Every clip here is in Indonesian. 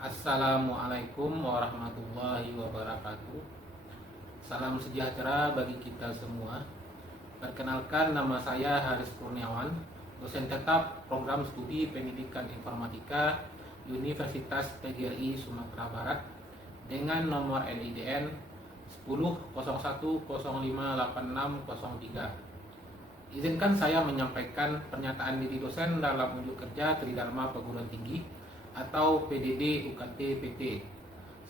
Assalamualaikum warahmatullahi wabarakatuh. Salam sejahtera bagi kita semua. Perkenalkan, nama saya Haris Kurniawan, dosen tetap program studi pendidikan informatika Universitas PGRI Sumatera Barat dengan nomor NIDN 10.01.05.86.03. Izinkan saya menyampaikan pernyataan diri dosen dalam unjuk kerja Tridharma Perguruan Tinggi atau PDD UKT PT.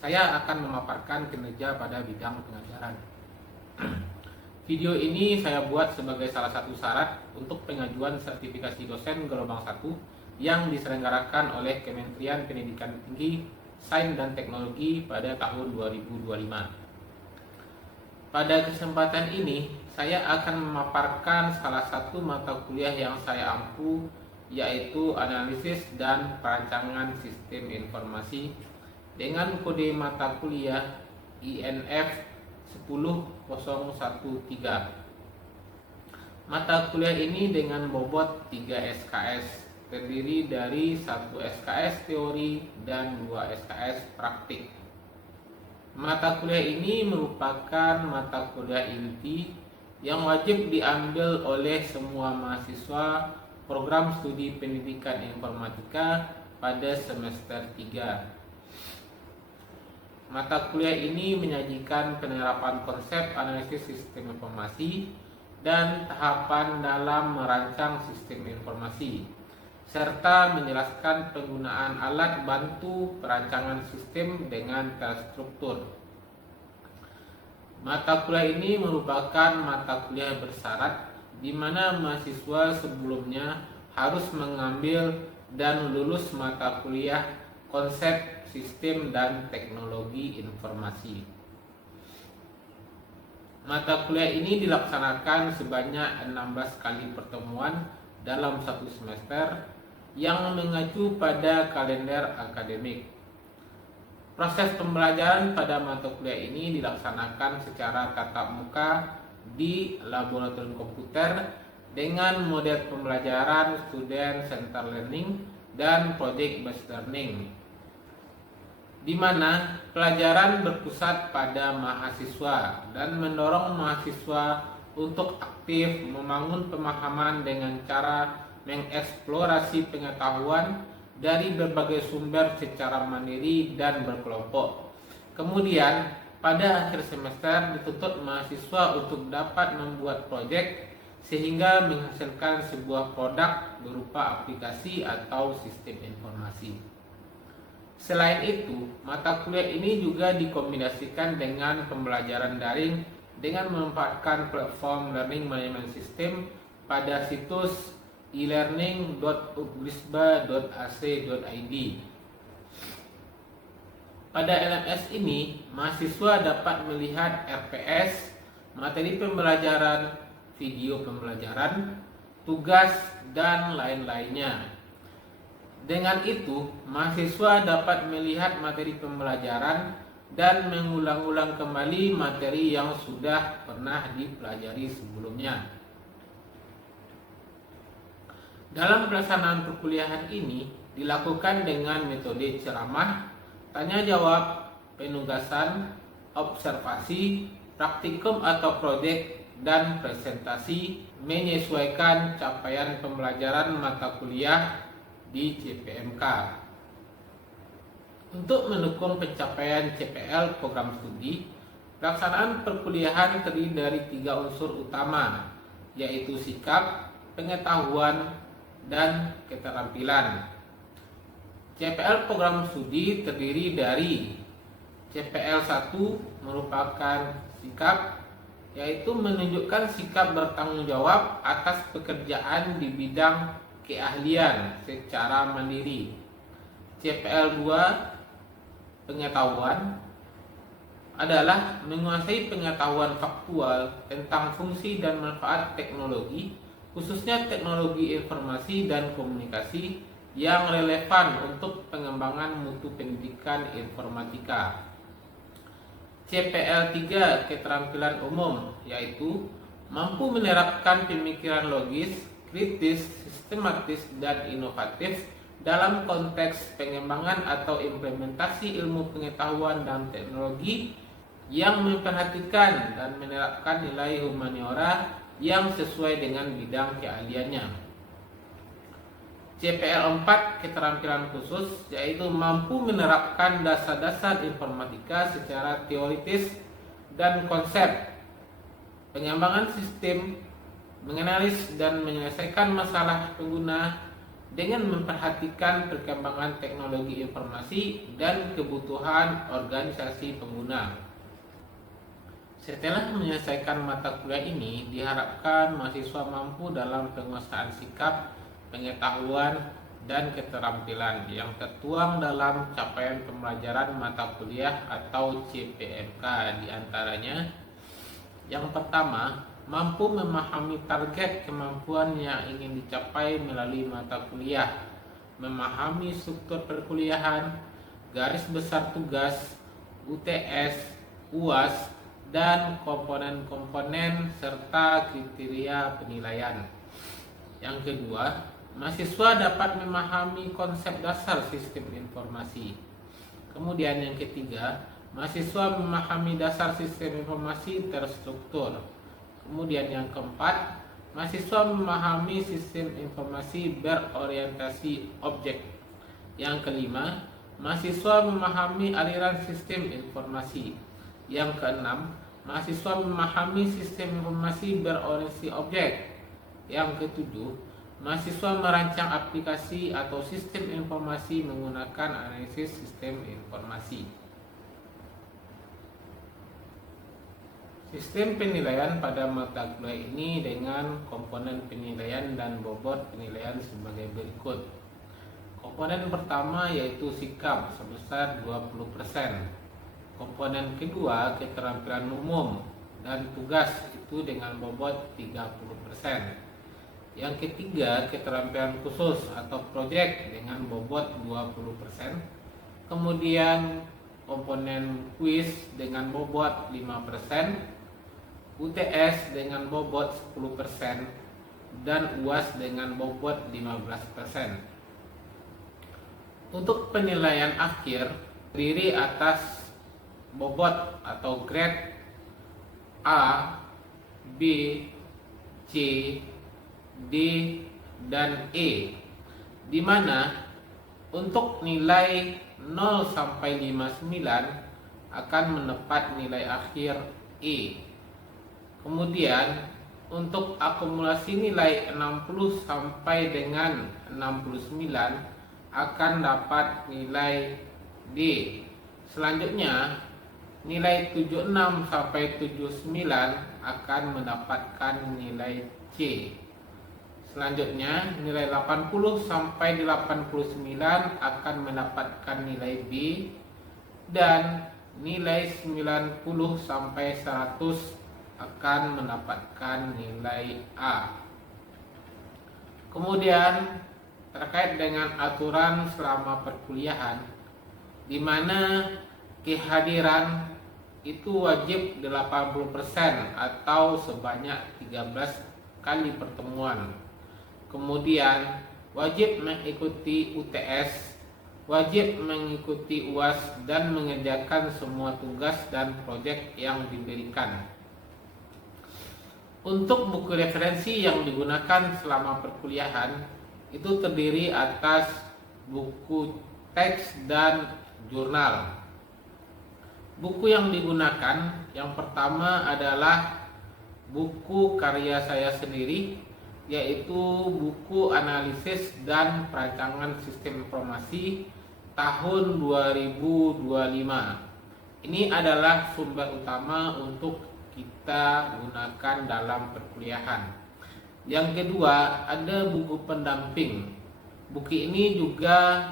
Saya akan memaparkan kinerja pada bidang pengajaran. Video ini saya buat sebagai salah satu syarat untuk pengajuan sertifikasi dosen gelombang 1 yang diselenggarakan oleh Kementerian Pendidikan Tinggi, Sains dan Teknologi pada tahun 2025. Pada kesempatan ini, saya akan memaparkan salah satu mata kuliah yang saya ampu, yaitu analisis dan perancangan sistem informasi dengan kode mata kuliah INF 10013. Mata kuliah ini dengan bobot 3 SKS, terdiri dari 1 SKS teori dan 2 SKS praktik. Mata kuliah ini merupakan mata kuliah inti yang wajib diambil oleh semua mahasiswa program studi pendidikan informatika pada semester 3. Mata kuliah ini menyajikan penerapan konsep analisis sistem informasi dan tahapan dalam merancang sistem informasi, serta menjelaskan penggunaan alat bantu perancangan sistem dengan terstruktur. Mata kuliah ini merupakan mata kuliah bersyarat di mana mahasiswa sebelumnya harus mengambil dan lulus mata kuliah konsep sistem dan teknologi informasi. Mata kuliah ini dilaksanakan sebanyak 16 kali pertemuan dalam satu semester yang mengacu pada kalender akademik. Proses pembelajaran pada mata kuliah ini dilaksanakan secara tatap muka di laboratorium komputer dengan model pembelajaran student center learning dan project based learning, di mana pelajaran berpusat pada mahasiswa dan mendorong mahasiswa untuk aktif membangun pemahaman dengan cara mengeksplorasi pengetahuan dari berbagai sumber secara mandiri dan berkelompok. Kemudian pada akhir semester dituntut mahasiswa untuk dapat membuat proyek sehingga menghasilkan sebuah produk berupa aplikasi atau sistem informasi. Selain itu, mata kuliah ini juga dikombinasikan dengan pembelajaran daring dengan memanfaatkan platform learning management system pada situs elearning.uglisba.ac.id. Pada LMS ini, mahasiswa dapat melihat RPS, materi pembelajaran, video pembelajaran, tugas, dan lain-lainnya. Dengan itu, mahasiswa dapat melihat materi pembelajaran dan mengulang-ulang kembali materi yang sudah pernah dipelajari sebelumnya. Dalam pelaksanaan perkuliahan ini dilakukan dengan metode ceramah, tanya jawab, penugasan, observasi, praktikum atau proyek, dan presentasi menyesuaikan capaian pembelajaran mata kuliah di CPMK. Untuk mendukung pencapaian CPL program studi, pelaksanaan perkuliahan terdiri dari 3 unsur utama, yaitu sikap, pengetahuan, dan keterampilan. CPL program studi terdiri dari CPL 1 merupakan sikap, yaitu menunjukkan sikap bertanggung jawab atas pekerjaan di bidang keahlian secara mandiri. CPL 2 pengetahuan adalah menguasai pengetahuan faktual tentang fungsi dan manfaat teknologi, khususnya teknologi informasi dan komunikasi yang relevan untuk pengembangan mutu pendidikan informatika. CPL 3 keterampilan umum, yaitu mampu menerapkan pemikiran logis, kritis, sistematis, dan inovatif dalam konteks pengembangan atau implementasi ilmu pengetahuan dan teknologi yang memperhatikan dan menerapkan nilai humaniora yang sesuai dengan bidang keahliannya. CPL 4 keterampilan khusus yaitu mampu menerapkan dasar-dasar informatika secara teoritis dan konsep, pengembangan sistem, menganalisis dan menyelesaikan masalah pengguna dengan memperhatikan perkembangan teknologi informasi dan kebutuhan organisasi pengguna. Setelah menyelesaikan mata kuliah ini, diharapkan mahasiswa mampu dalam penguasaan sikap, pengetahuan, dan keterampilan yang tertuang dalam capaian pembelajaran mata kuliah atau CPMK, diantaranya yang pertama, mampu memahami target kemampuan yang ingin dicapai melalui mata kuliah, memahami struktur perkuliahan, garis besar tugas, UTS, UAS, dan komponen-komponen serta kriteria penilaian. Yang kedua, mahasiswa dapat memahami konsep dasar sistem informasi. Kemudian yang ketiga, mahasiswa memahami dasar sistem informasi terstruktur. Kemudian yang keempat, mahasiswa memahami sistem informasi berorientasi objek. Yang kelima, mahasiswa memahami aliran sistem informasi. Yang keenam, mahasiswa memahami sistem informasi berorientasi objek. Yang ketujuh, mahasiswa merancang aplikasi atau sistem informasi menggunakan analisis sistem informasi. Sistem penilaian pada mata kuliah ini dengan komponen penilaian dan bobot penilaian sebagai berikut. Komponen pertama yaitu sikap sebesar 20%. Komponen kedua keterampilan umum dan tugas itu dengan bobot 30%. Yang ketiga keterampilan khusus atau proyek dengan bobot 20%. Kemudian komponen kuis dengan bobot 5%. UTS dengan bobot 10% dan UAS dengan bobot 15%. Untuk penilaian akhir terdiri atas bobot atau grade A, B, C, D, dan E, di mana untuk nilai 0 sampai 59 akan mendapat nilai akhir E. Kemudian untuk akumulasi nilai 60 sampai dengan 69 akan dapat nilai D. Selanjutnya nilai 76 sampai 79 akan mendapatkan nilai C. Selanjutnya nilai 80 sampai 89 akan mendapatkan nilai B, dan nilai 90 sampai 100 akan mendapatkan nilai A. Kemudian terkait dengan aturan selama perkuliahan, di mana kehadiran itu wajib 80% atau sebanyak 13 kali pertemuan. Kemudian wajib mengikuti UTS, wajib mengikuti UAS, dan mengerjakan semua tugas dan proyek yang diberikan. Untuk buku referensi yang digunakan selama perkuliahan itu terdiri atas buku teks dan jurnal. Buku yang digunakan yang pertama adalah buku karya saya sendiri, yaitu buku analisis dan perancangan sistem informasi tahun 2025. Ini adalah sumber utama untuk kita gunakan dalam perkuliahan. Yang kedua, ada buku pendamping. Buku ini juga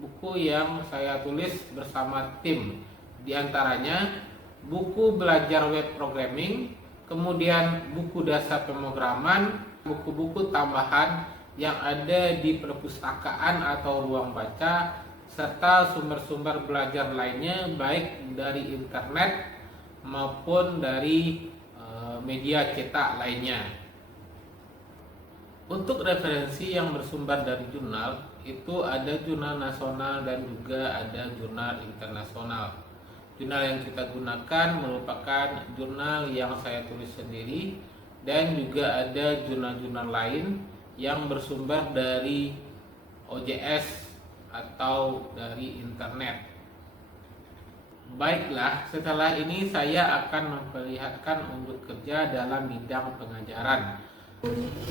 buku yang saya tulis bersama tim. Di antaranya buku belajar web programming, kemudian buku dasar pemrograman, buku-buku tambahan yang ada di perpustakaan atau ruang baca, serta sumber-sumber belajar lainnya baik dari internet maupun dari media cetak lainnya. Untuk referensi yang bersumber dari jurnal, itu ada jurnal nasional dan juga ada jurnal internasional. Jurnal yang kita gunakan merupakan jurnal yang saya tulis sendiri, dan juga ada jurnal-jurnal lain yang bersumber dari OJS atau dari internet. Baiklah, setelah ini saya akan memperlihatkan untuk kerja dalam bidang pengajaran.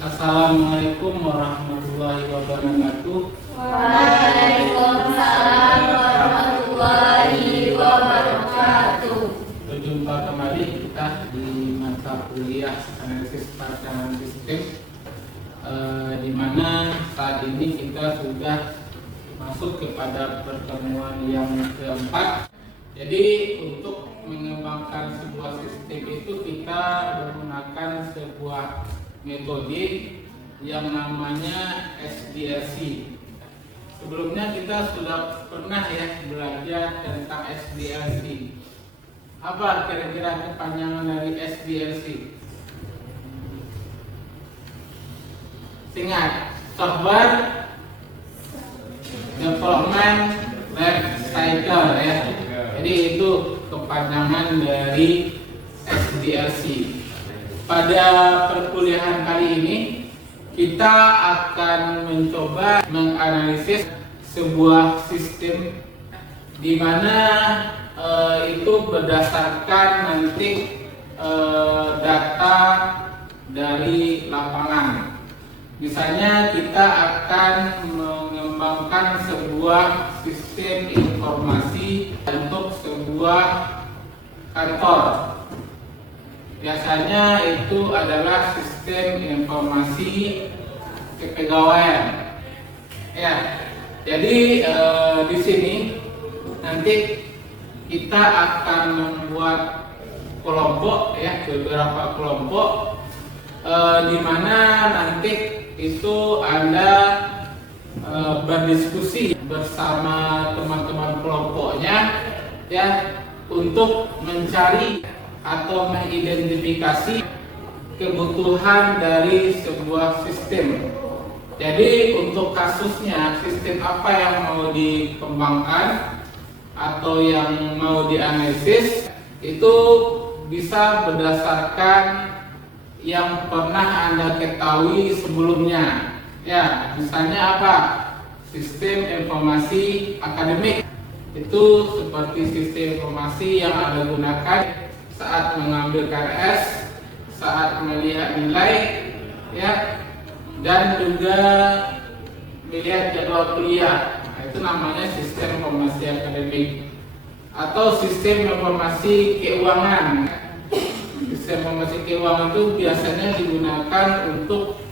Assalamualaikum warahmatullahi wabarakatuh. Waalaikumsalam warahmatullahi wabarakatuh. Berjumpa kembali kita di mata kuliah analisis perancangan sistem, di mana saat ini kita sudah masuk kepada pertemuan yang keempat. Jadi untuk mengembangkan sebuah sistem itu kita menggunakan sebuah metode yang namanya SDLC. Sebelumnya kita sudah pernah ya belajar tentang SDLC. Apa kira-kira kepanjangan dari SDLC? Singkat, Software Development Life Cycle ya. Jadi itu kepanjangan dari SDLC. Pada perkuliahan kali ini kita akan mencoba menganalisis sebuah sistem di mana itu berdasarkan nanti data dari lapangan. Misalnya kita akan mengembangkan sebuah sistem informasi untuk sebuah kantor. Biasanya itu adalah sistem informasi kepegawaian. Ya, jadi di sini nanti kita akan membuat kelompok ya, beberapa kelompok di mana nanti itu Anda berdiskusi bersama teman-teman kelompoknya ya, untuk mencari atau mengidentifikasi kebutuhan dari sebuah sistem. Jadi untuk kasusnya sistem apa yang mau dikembangkan atau yang mau dianalisis itu bisa berdasarkan yang pernah Anda ketahui sebelumnya. Ya, misalnya apa? Sistem informasi akademik itu seperti sistem informasi yang Anda gunakan saat mengambil KRS, saat melihat nilai, ya, dan juga melihat jadwal kuliah. Nah, itu namanya sistem informasi akademik. Atau sistem informasi keuangan. Sistem informasi keuangan itu biasanya digunakan untuk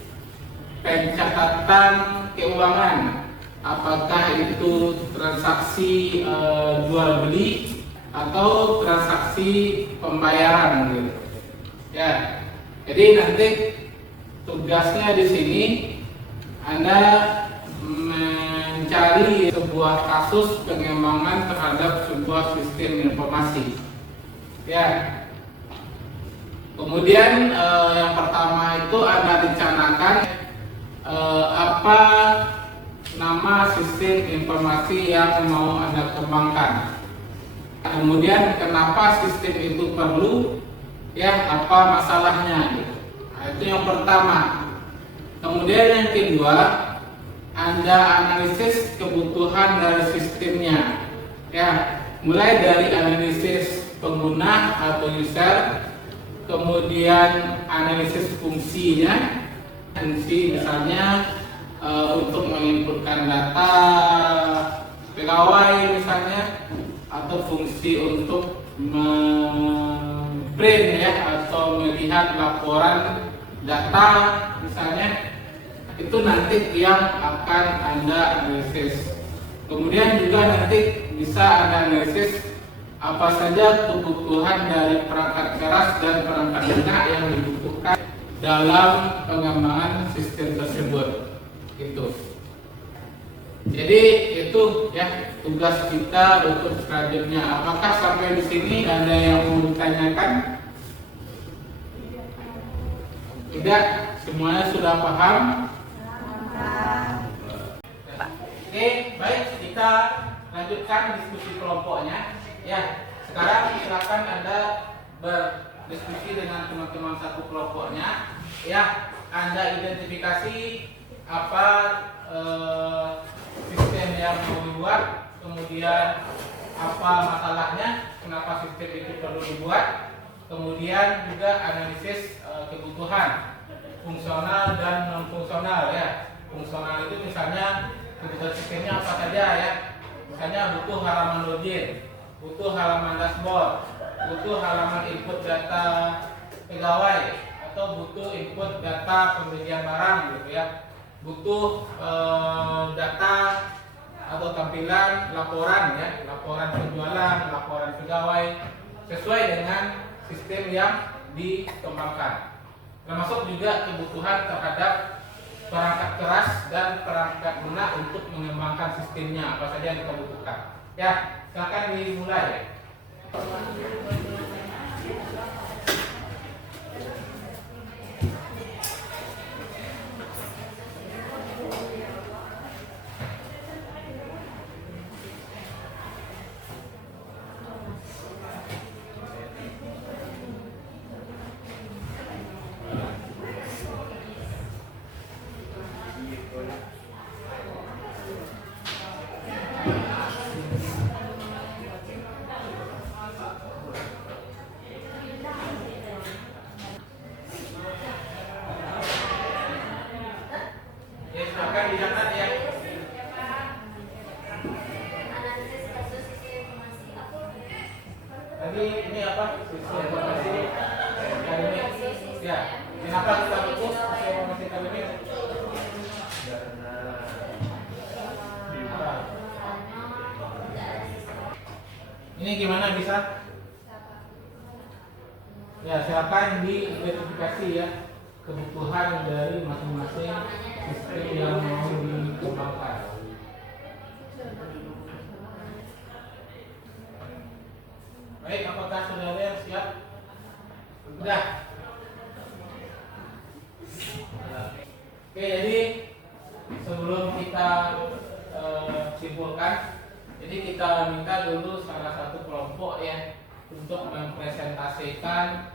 pencatatan keuangan. Apakah itu transaksi jual beli atau transaksi pembayaran gitu. Ya. Jadi nanti tugasnya di sini Anda mencari sebuah kasus pengembangan terhadap sebuah sistem informasi. Ya. Kemudian yang pertama itu Anda rencanakan apa nama sistem informasi yang mau Anda kembangkan. Kemudian kenapa sistem itu perlu, ya, apa masalahnya. Nah, itu yang pertama. Kemudian yang kedua, Anda analisis kebutuhan dari sistemnya, ya, mulai dari analisis pengguna atau user, kemudian analisis fungsinya, fungsi misalnya untuk menginputkan data pegawai misalnya, atau fungsi untuk print ya, atau melihat laporan data misalnya. Itu nanti yang akan Anda analisis. Kemudian juga nanti bisa Anda analisis apa saja kebutuhan dari perangkat keras dan perangkat lunak yang dibutuhkan dalam pengembangan sistem tersebut. Gitu. Jadi itu ya tugas kita untuk selanjutnya. Apakah sampai di sini ada yang mau ditanyakan? Tidak, semuanya sudah paham. Oke, baik, kita lanjutkan diskusi kelompoknya. Ya, sekarang silakan Anda berdiskusi dengan teman-teman satu kelompoknya. Ya, Anda identifikasi apa sistem yang mau dibuat, kemudian apa masalahnya, kenapa sistem itu perlu dibuat, kemudian juga analisis kebutuhan fungsional dan non fungsional ya. Fungsional itu misalnya kebutuhan sistemnya apa saja ya, misalnya butuh halaman login, butuh halaman dashboard, butuh halaman input data pegawai, atau butuh input data pembelian barang gitu ya, butuh data atau tampilan laporan ya, laporan penjualan, laporan pegawai sesuai dengan sistem yang dikembangkan. Termasuk juga kebutuhan terhadap perangkat keras dan perangkat lunak untuk mengembangkan sistemnya, apa saja yang kita butuhkan. Ya, silakan dimulai. Ya, silakan dicatat ya. Tadi ini apa? Sistem informasi akademik. Ya, kenapa kita butuh sistem informasi akademik? Ini gimana bisa? Ya, silakan diidentifikasi ya kebutuhan dari masing-masing sistem yang mau dikembangkan. Baik, apakah saudara yang siap? Sudah. Oke, jadi sebelum kita simpulkan, jadi kita minta dulu salah satu kelompok ya untuk mempresentasikan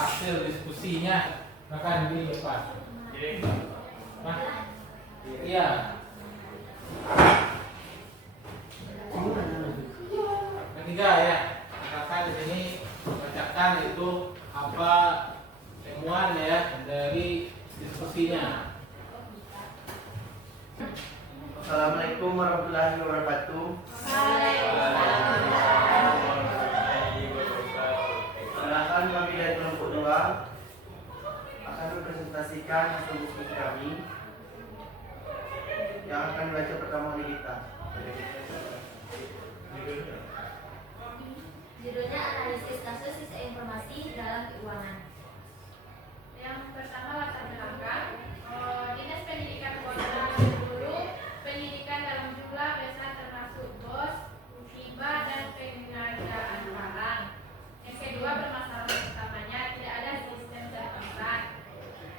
hasil diskusinya, bahkan di depan. Nah, iya. Ketiga ya, misalkan di sini bacakan itu apa temuan ya dari diskusinya. Assalamualaikum warahmatullahi wabarakatuh. Perkenalkan, kami dari kelompok 2 akan mempresentasikan hasil diskusi kami yang akan dibaca pertama oleh kita. Judulnya analisis kasus sisa informasi dalam keuangan. Yang pertama, latar belakang. Dinas Pendidikan Keuangan Guru, pendidikan dalam jumlah besar termasuk BOS, hibah dan pengadaan barang. Yang kedua, permasalahan utamanya tidak ada sistem terpasang.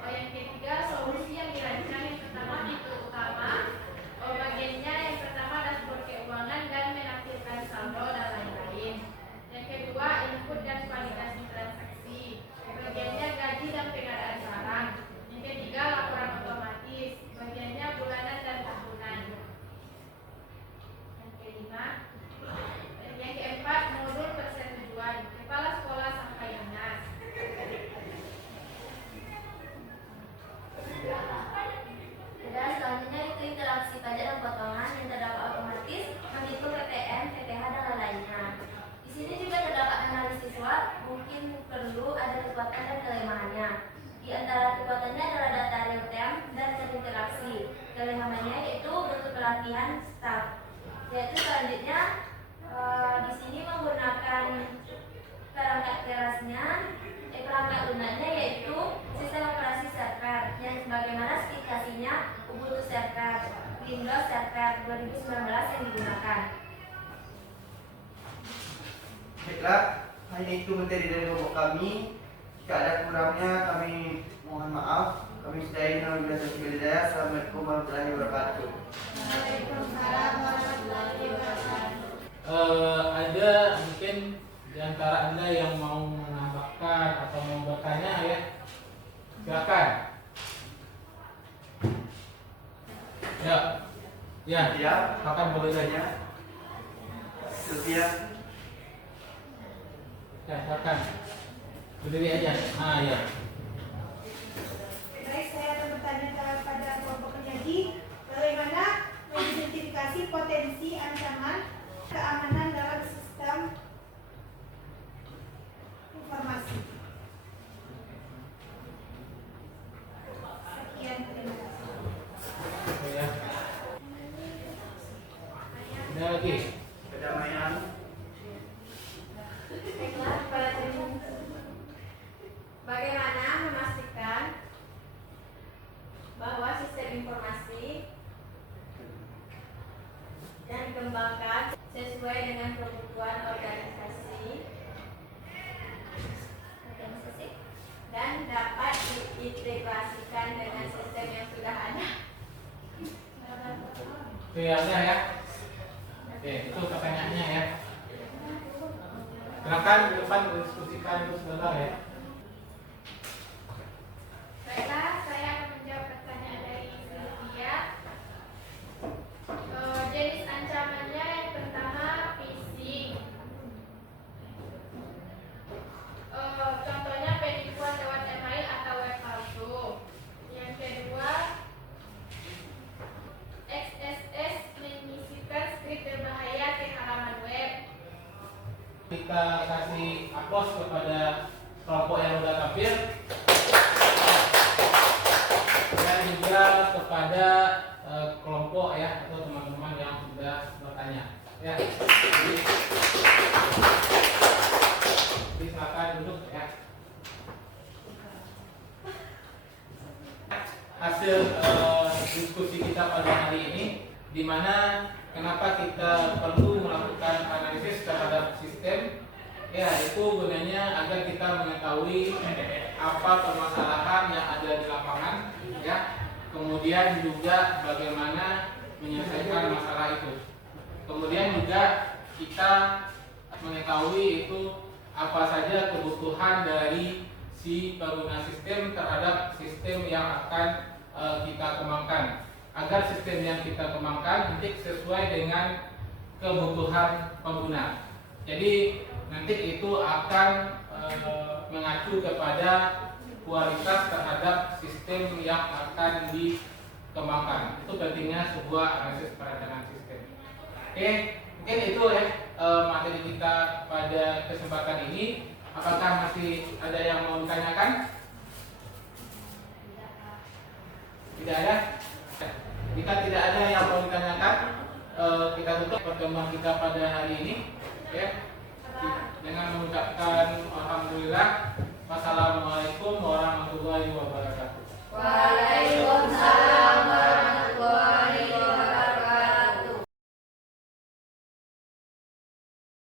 Yang ketiga, solusi yang dirancang. Yang pertama, fitur utama. Bagiannya yang pertama dashboard keuangan dan menampilkan saldo dan lain-lain. Yang kedua, input dan validasi transaksi. Bagiannya gaji dan pengadaan barang. Yang ketiga, laporan otomatis. Bagiannya bulanan dan tahunan. Yang kelima, yang keempat, modul persetujuan kepala sekolah sampai dinas. Dan selanjutnya itu interaksi pajak dan potongan yang terdapat otomatis, menghitung PPN, PPh dan lain-lainnya. Di sini juga terdapat analisis SWOT, mungkin perlu ada kekuatan dan kelemahannya. Di antara kekuatannya adalah data real time dan terinteraksi. Kelemahannya yaitu bentuk pelatihan staff. Yaitu selanjutnya di sini menggunakan perangkat kerasnya, perangkat lunaknya yaitu sistem operasi server yang sebagaimana spesifikasinya Ubuntu Server, Windows Server 2019 yang digunakan. Baiklah, hanya itu materi dari kelompok kami. Jika ada kurangnya kami mohon maaf. Kami sudahi dengan Assalamualaikum warahmatullahi wabarakatuh. ada mungkin di antara Anda yang mau menambahkan atau mau bertanya ya, silakan. Ya, Ya, akan boleh tanya. Sylvia. Ya, silakan. Berdiri aja. Ya. Baik, saya akan bertanya kepada kelompok penyaji, bagaimana mengidentifikasi potensi ancaman keamanan dalam sistem informasi. Sekian, terima kasih. Ya. Ada lagi? Kedamaian. Baiklah, bagaimana memastikan bahwa sistem informasi yang dikembangkan sesuai dengan kebutuhan organisasi dan dapat diintegrasikan dengan sistem yang sudah ada. Oke, ada ya. Oke, itu pertanyaannya ya. Silakan di depan diskusikan itu sebentar ya. Baiklah, saya akan menjawab pertanyaan dari Sylvia. Jenis ancamannya yang pertama phishing. Contohnya penipuan lewat email atau web palsu. Yang kedua, XSS menyisipkan skrip berbahaya ke halaman web. Kita kasih aplaus kepada kelompok yang sudah tampil dan juga kepada kelompok ya atau teman-teman yang sudah bertanya ya. Jadi silakan duduk ya. Hasil diskusi kita pada hari ini, di mana kenapa kita perlu melakukan analisis terhadap sistem, ya itu gunanya agar kita mengetahui apa permasalahan yang ada di lapangan, ya. Kemudian juga bagaimana menyelesaikan masalah itu. Kemudian juga kita mengetahui itu apa saja kebutuhan dari si pengguna sistem terhadap sistem yang akan kita kembangkan, agar sistem yang kita kembangkan nanti sesuai dengan kebutuhan pengguna. Jadi nanti itu akan mengacu kepada kualitas terhadap sistem yang akan dikembangkan. Itu pentingnya sebuah analisis perencanaan sistem. Oke, mungkin itu ya materi kita pada kesempatan ini. Apakah masih ada yang mau ditanyakan? Tidak ada? Jika tidak ada yang mau ditanyakan, kita tutup pertemuan kita pada hari ini ya, dengan mengucapkan alhamdulillah. Wassalamualaikum warahmatullahi wabarakatuh.